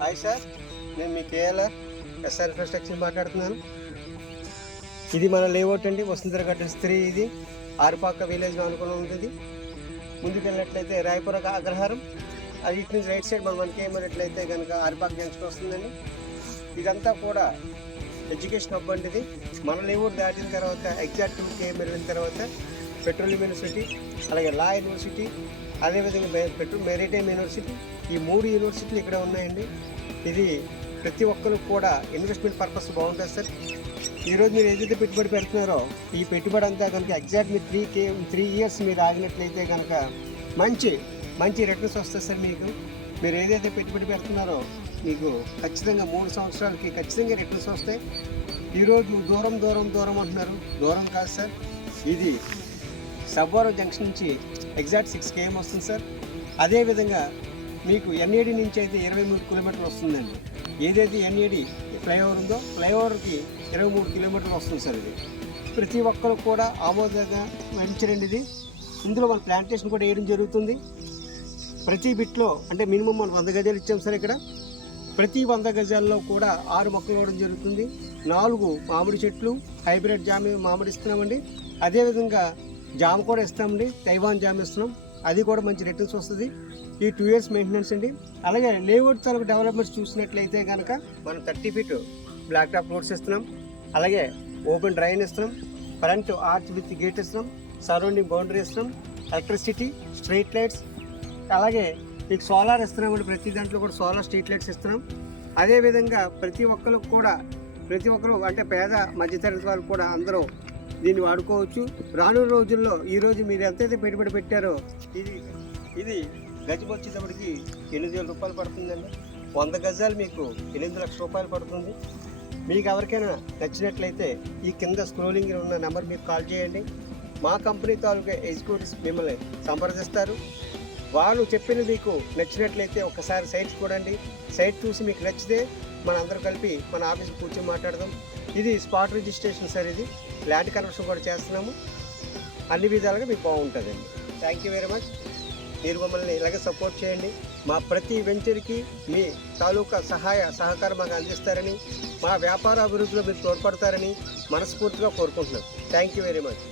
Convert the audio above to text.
Hi sir, నేను మీ KLR SR construction మాట్లాడుతున్నాను. ఇది మన లేఅవుట్ అండి, వసుంధర గార్డెన్స్ 3. ఇది ఆరుపాక విలేజ్లో అనుకుని ఉంటుంది. ముందుకు వెళ్ళినట్లయితే రాయపుర అగ్రహారం, అది ఇటు నుంచి రైట్ సైడ్ మనకి ఏమన్నట్లయితే కనుక ఆరుపాక జంక్షన్ వస్తుందండి. ఇదంతా కూడా ఎడ్యుకేషన్ హబ్ అండి. ఇది మన లేఅవుట్ దాటిన తర్వాత ఎగ్జాక్ట్ 2 km వెళ్ళిన తర్వాత పెట్రోలియం యూనివర్సిటీ, అలాగే లా యూనివర్సిటీ, అదేవిధంగా మెరిటైమ్ యూనివర్సిటీ, ఈ 3 యూనివర్సిటీలు ఇక్కడ ఉన్నాయండి. ఇది ప్రతి ఒక్కరు కూడా ఇన్వెస్ట్మెంట్ పర్పస్ బాగుంటుంది సార్. ఈరోజు మీరు ఏదైతే పెట్టుబడి పెడుతున్నారో ఈ పెట్టుబడి అంతా కనుక ఎగ్జాక్ట్ మీరు 3 years మీరు ఆగినట్లయితే కనుక మంచి రిటర్న్స్ వస్తుంది సార్. మీరు ఏదైతే పెట్టుబడి పెడుతున్నారో మీకు ఖచ్చితంగా 3 సంవత్సరాలకి ఖచ్చితంగా రిటర్న్స్ వస్తాయి. ఈరోజు దూరం అంటున్నారు, దూరం కాదు సార్. ఇది సబ్వరం జంక్షన్ నుంచి ఎగ్జాక్ట్ 6 km వస్తుంది సార్. అదేవిధంగా మీకు ఎన్ఏడి నుంచి అయితే 23 కిలోమీటర్లు వస్తుందండి. ఏదైతే ఎన్ఏడి ఫ్లైఓవర్ ఉందో ఫ్లైఓవర్కి 23 కిలోమీటర్లు వస్తుంది సార్. ఇది ప్రతి ఒక్కరు కూడా ఆమోదంగా మంచిరండి. ఇది ఇందులో మన ప్లాంటేషన్ కూడా వేయడం జరుగుతుంది. ప్రతి బిట్లో అంటే మినిమం మనం 100 గజాలు ఇచ్చాం సార్. ఇక్కడ ప్రతి 100 గజాల్లో కూడా 6 మొక్కలు ఇవ్వడం జరుగుతుంది. 4 మామిడి చెట్లు హైబ్రిడ్ జామ మామిడి ఇస్తున్నామండి. అదేవిధంగా జామ కూడా ఇస్తామండి, తైవాన్ జామ ఇస్తున్నాం. అది కూడా మంచి రిటర్న్స్ వస్తుంది. ఈ 2 years మెయింటెనెన్స్ అండి. అలాగే లేఅవుట్ తాలూకు డెవలప్మెంట్స్ చూసినట్లయితే కనుక మనం 30 feet బ్లాక్ టాప్ రోడ్స్ ఇస్తున్నాం. అలాగే ఓపెన్ డ్రైన్ ఇస్తున్నాం, ఫ్రంట్ ఆర్చ్ విత్ గేట్ ఇస్తున్నాం, సరౌండింగ్ బౌండరీ ఇస్తున్నాం, ఎలక్ట్రిసిటీ, స్ట్రీట్ లైట్స్, అలాగే మీకు సోలార్ ఇస్తున్నామండి. ప్రతి దాంట్లో కూడా సోలార్ స్ట్రీట్ లైట్స్ ఇస్తున్నాం. అదేవిధంగా ప్రతి ఒక్కరు అంటే పేద మధ్యతరగతి వాళ్ళు కూడా అందరూ దీన్ని వాడుకోవచ్చు. రానున్న రోజుల్లో ఈరోజు మీరు ఎంతైతే పెట్టుబడి పెట్టారో ఇది గజం వచ్చేటప్పటికి 8,000 రూపాయలు పడుతుందండి. 100 గజాలు మీకు 8 లక్షల రూపాయలు పడుతుంది. మీకు ఎవరికైనా నచ్చినట్లయితే ఈ కింద స్క్రోలింగ్ ఉన్న నెంబర్ మీకు కాల్ చేయండి. మా కంపెనీ తాలూకా ఎగ్జిక్యూటివ్స్ మిమ్మల్ని సంప్రదిస్తారు. వాళ్ళు చెప్పిన మీకు నచ్చినట్లయితే ఒకసారి సైట్ చూడండి. సైట్ చూసి మీకు నచ్చితే మనందరం కలిపి మన ఆఫీస్కి కూర్చొని మాట్లాడదాం. ఇది స్పాట్ రిజిస్ట్రేషన్ సార్. ఇది ల్యాండ్ కన్వర్షన్ కూడా చేస్తున్నాము. అన్ని విధాలుగా మీకు బాగుంటుందండి. Thank you very much. మీరు మమ్మల్ని ఇలాగే సపోర్ట్ చేయండి. మా ప్రతి వెంచర్కి మీ తాలూకా సహకారం మాకు అందిస్తారని, మా వ్యాపార అభివృద్ధిలో మీరు తోడ్పడతారని మనస్ఫూర్తిగా కోరుకుంటున్నాం. Thank you very much.